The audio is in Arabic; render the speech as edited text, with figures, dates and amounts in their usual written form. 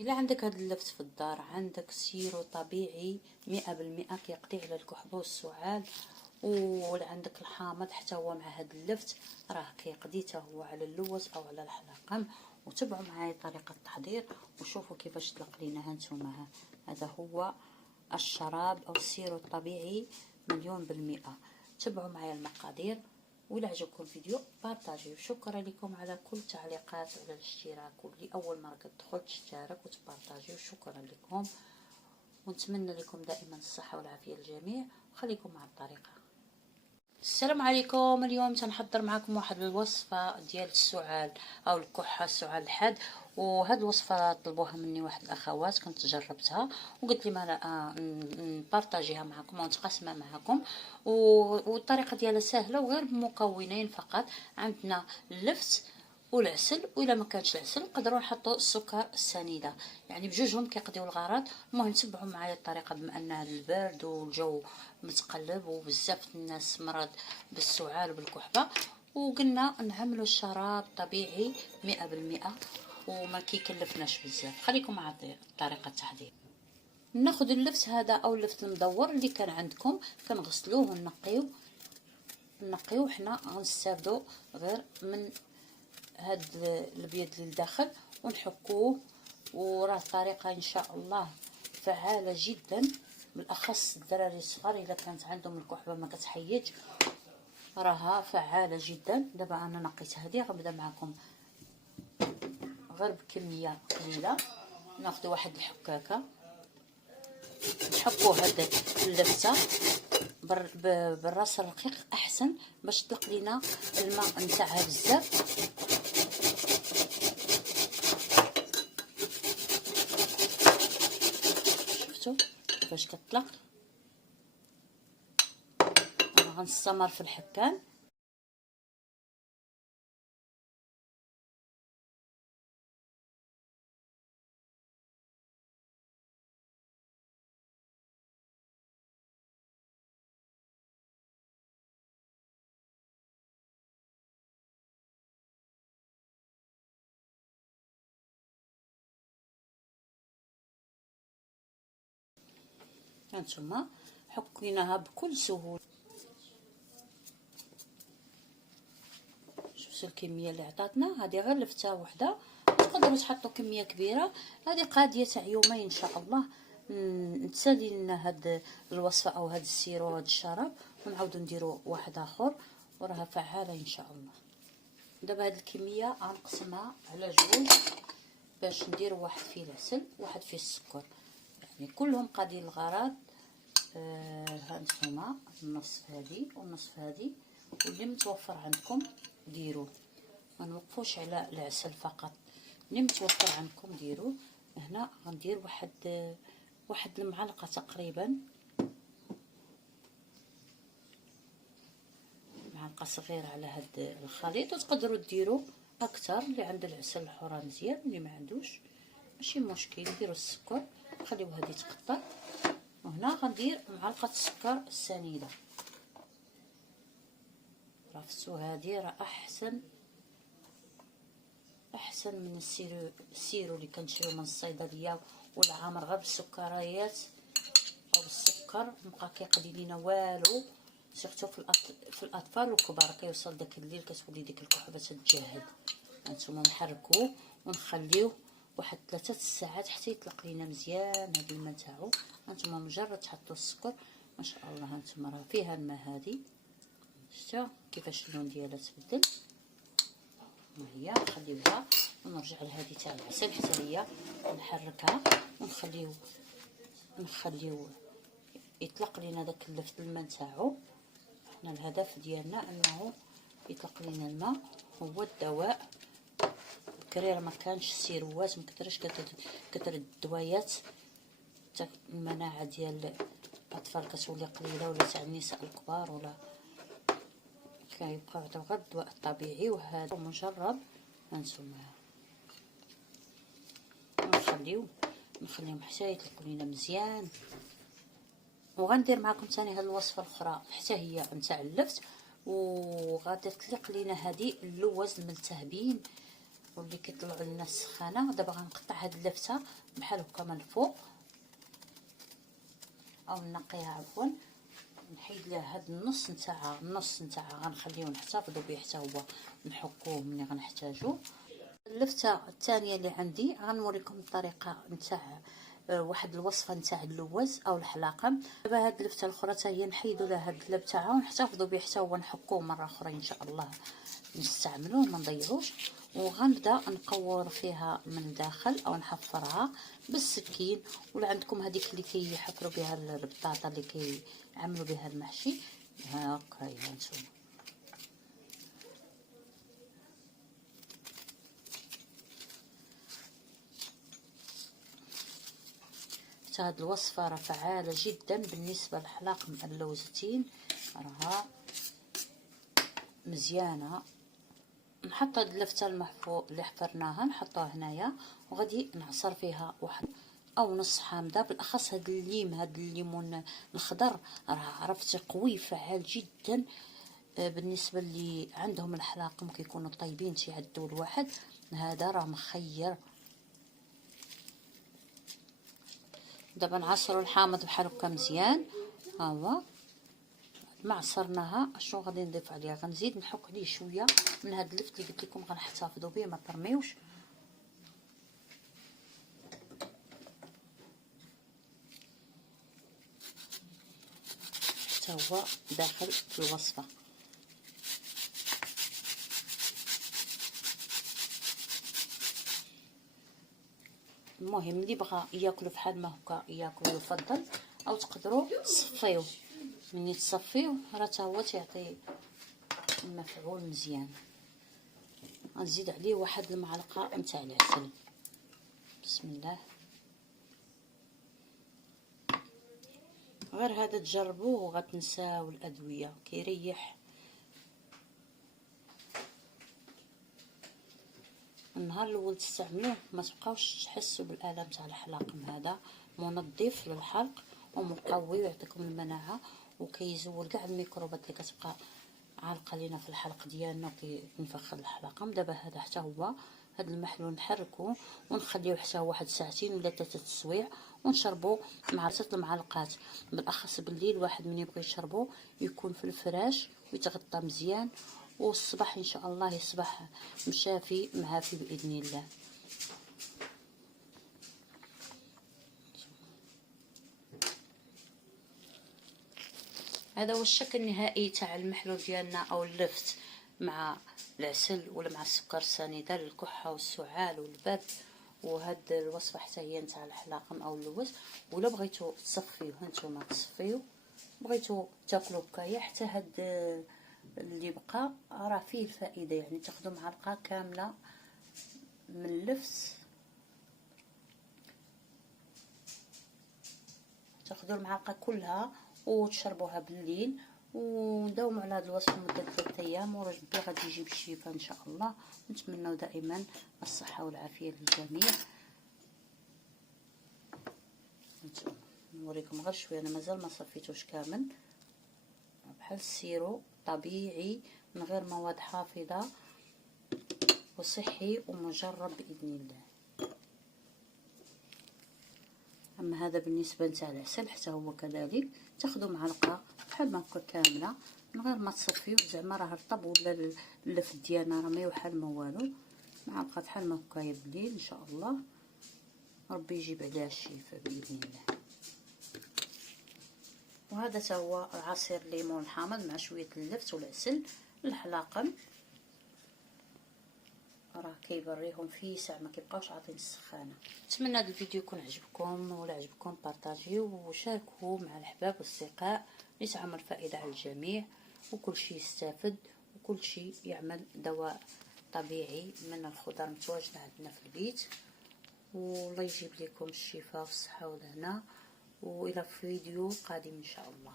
الا عندك هاد اللفت في الدار، عندك سيرو طبيعي 100% كيقضي على الكحبه والسعال. ولا عندك الحامض حتى هو مع هاد اللفت راه كيقضي حتى هو على اللوز او على الحلاقم. وتبعوا معايا طريقه التحضير وشوفوا كيفاش طلق لينا هانتوما. هذا هو الشراب او السيرو الطبيعي 100%. تبعوا معايا المقادير، وإلا عجبكم الفيديو بارطاجيو. شكرا لكم على كل تعليقات وعلى الاشتراك، واللي اول مره كتدخل تشترك وتبارطاجيو شكرا لكم. ونتمنى لكم دائما الصحه والعافيه للجميع، وخليكم مع الطريقه. السلام عليكم. اليوم تنحضر معكم واحد الوصفه ديال السعال او الكحه، السعال الحاد. وهاد الوصفه طلبوها مني واحد الاخوات، كنت جربتها وقلت لي ما نبارطاجيها معكم ونتقاسمها معكم. والطريقه ديالها سهله وغير بمكونين فقط. عندنا اللفت والعسل، والا ما كانش العسل نقدروا نحطوا السكر السنيده، يعني بجوجهم كيقضيو الغرض. المهم تبعوا معايا الطريقه، بما ان البرد والجو متقلب وبزاف الناس مرض بالسعال وبالكحبه، وقلنا نعملوا الشراب طبيعي 100% وما كيكلفناش بزاف. خليكم مع طريقه التحضير. ناخذ اللفت هذا او اللفت المدور اللي كان عندكم، كنغسلوه ونقيوه حنا غنستافدوا غير من هاد الابيض اللي لداخل ونحكوه. وراه الطريقه ان شاء الله فعاله جدا، بالاخص الدراري الصغار الا كانت عندهم الكحبه ما كتحيدش، راها فعاله جدا. دابا انا نقيت هذه، غنبدا معكم غير بكميه قليله. ناخذ واحد الحكاكه نحكوا هاد اللفته بالراس الرقيق احسن باش تطلق لينا الماء نتاعها بزاف. شفتوا كيفاش كتطلق؟ انا غنستمر في الحكان. هانتوما حكيناها بكل سهوله. شفتوا الكميه اللي عطاتنا؟ هذه غير لفته وحده، تقدروا تحطوا كميه كبيره. هذه قاديه تاع يومين ان شاء الله. نتسالي لنا هاد الوصفه او هاد السيرو هاد الشراب، ونعاودوا نديروا واحد اخر وراها فعاله ان شاء الله. دابا هاد الكميه غنقسمها على جوج باش ندير واحد فيه العسل واحد فيه السكر، يعني كلهم قادين الغرض. هانتوما النصف هذه والنصف هذه، واللي متوفر عندكم ديروه، ما نوقفوش على العسل فقط، اللي متوفر عندكم ديروه. هنا غندير واحد المعلقه تقريبا، معلقه صغيره على هاد الخليط. وتقدروا ديروا اكثر، اللي عنده العسل الحرى مزيان، اللي ما عندوش ماشي مشكل ديروا السكر. خليو هذه تقطر. وهنا غندير معلقه السكر السنيده. عرفتوا هذه راه احسن من السيرو اللي كنشريو من الصيدليه ولا عامر غير بالسكريات او بالسكر، بقى كيقضي لينا والو. سيرتو في الاطفال والكبار كيوصل داك الليل كتولي ديك الكحبه تتجهد. هانتوما نحركوه ونخليوه واحد 3 ساعات حتى يطلق لينا مزيان هذا الماء تاعو. هانتوما مجرد تحطوا السكر ما شاء الله. هانتوما راه فيها الماء هذه، شفتوا كيفاش اللون ديالها تبدل. وهي نخليوها ونرجع لهذه تاع العسل حتى هي نحركها ونخليو يطلق لينا داك اللفت الماء تاعو. حنا الهدف ديالنا انه يطلق لينا الماء، هو الدواء. كرير ما كانش السيروات، ما كثرش كثر الدويات تاع المناعه ديال الاطفال كتولي قليله، ولا تاع النساء الكبار، ولا كيبقاو عندهم غير الدواء الطبيعي. وهذا مجرب. هانتوما نخليهم حتى يطلقوا لينا مزيان. وغندير معكم ثاني هاد الوصفه الاخرى حتى هي نتاع اللفت، وغادي تطلق لينا هذه اللوز الملتهبين واللي كيطلعوا لنا السخانه. دابا غنقطع هاد اللفته بحال هكا من الفوق، او نقيها عفوا، نحيد لها هاد النص نتاعها غنخليوه نحتفظوا به حتى هو نحكوه ملي غنحتاجوه. اللفته الثانيه اللي عندي غنوريكم الطريقه نتاع واحد الوصفه نتاع اللوز او الحلاقم. دابا هاد اللفته الاخرى حتى هي نحيدوا لها هاد اللب تاعها ونحتفظوا به حتى هو نحكوه مره اخرى ان شاء الله نستعملوه ما نضيعوش. وغنبدا نقور فيها من الداخل او نحفرها بالسكين، ولا عندكم هذيك اللي كيحفروا بها البطاطا اللي كيعملوا بها المحشي هكا هانتوما. هاد الوصفه راه فعاله جدا بالنسبه لحلاقم اللوزتين، راها مزيانه. نحط هاد اللفته المحفوظ اللي حفرناها نحطوها هنايا، وغادي نعصر فيها واحد او نص حامضه، بالاخص هاد هاد الليمون الخضر راه عرفتي قوي فعال جدا بالنسبه اللي عندهم الحلاقم كيكونوا طيبين تيعدوا الواحد، هذا راه مخير. دابا نعصروا الحامض بحال هكا مزيان، ها هو ما عصرناها. اشنو غادي نضيف عليها؟ غنزيد نحك عليه شويه من هاد اللفت اللي قلت لكم غنحتفظوا به ما ترميوش. حتى هو داخل في الوصفه. المهم اللي بغى ياكلوا بحال ما هكا ياكلوا يفضل، او تقدروا تصفيوه. ملي تصفيوه راه حتى هو تيعطي المفعول مزيان. غنزيد عليه واحد المعلقه نتاع العسل، بسم الله. غير هذا تجربوه وغتنساو الادويه، كيريح. النهار الاول تستعملوه ما تبقاوش تحسوا بالالم تاع الحلاقم. هذا منظف للحلق ومقوي ويعطيكم المناعه، وكيزول كاع الميكروبات اللي كتبقى عالقه لينا في الحلق ديالنا وكينفخ الحلاقم. دابا هذا حتى هو هاد المحلول نحركوه ونخليوه حتى واحد ساعتين ولا 3 سوايع، ونشربوه مع 6 معالق. بالاخص بالليل الواحد من يبغي يشربوه يكون في الفراش ويتغطى مزيان، والصباح ان شاء الله يصبح مشافي معافي باذن الله. هذا هو الشكل النهائي تاع المحلول ديالنا او اللفت مع العسل ولا مع السكر السنيده للكحه والسعال والبرد. وهاد الوصفه حتى هي نتاع الحلاقم او اللوز. ولا بغيتو تصفيوه هانتوما تصفيوه، بغيتو تاكلوا بكايه حتى هاد اللي بقى راه فيه الفائده. يعني تاخذوا معلقه كامله من اللفت، تاخذوا المعلقه كلها وتشربوها بالليل، وداوموا على هذه الوصفه مده 3 ايام، وربي غادي يجيب الشفاء ان شاء الله. نتمنوا دائما الصحه والعافيه للجميع. نوريكم غير شويه، انا مازال ما صفيتوش كامل. بحال السيرو طبيعي من غير مواد حافظه وصحي ومجرب باذن الله. اما هذا بالنسبه نتاع العسل حتى هو كذلك، تاخذوا معلقه بحال ما هكا كامله من غير ما تصفيوه، زعما راه رطب ولا اللفت ديالنا راه ما يوحل ما والو. معلقه بحال ما هكايا بالليل ان شاء الله ربي يجيب عليها الشفاء باذن الله. وهذا تا هو عصير ليمون حامض مع شويه اللفت والعسل الحلاقم، راه كيبريهم في ساعه ما كيبقاوش عاطين السخانه. نتمنى هذا الفيديو يكون عجبكم، ولا عجبكم بارطاجيوه وشاركوه مع الاحباب والاصدقاء لتعمل فائده على الجميع، وكل شيء يستافد وكل شيء يعمل دواء طبيعي من الخضر متواجده عندنا في البيت. والله يجيب لكم الشفاء والصحه والهنا، والى فيديو قادم ان شاء الله.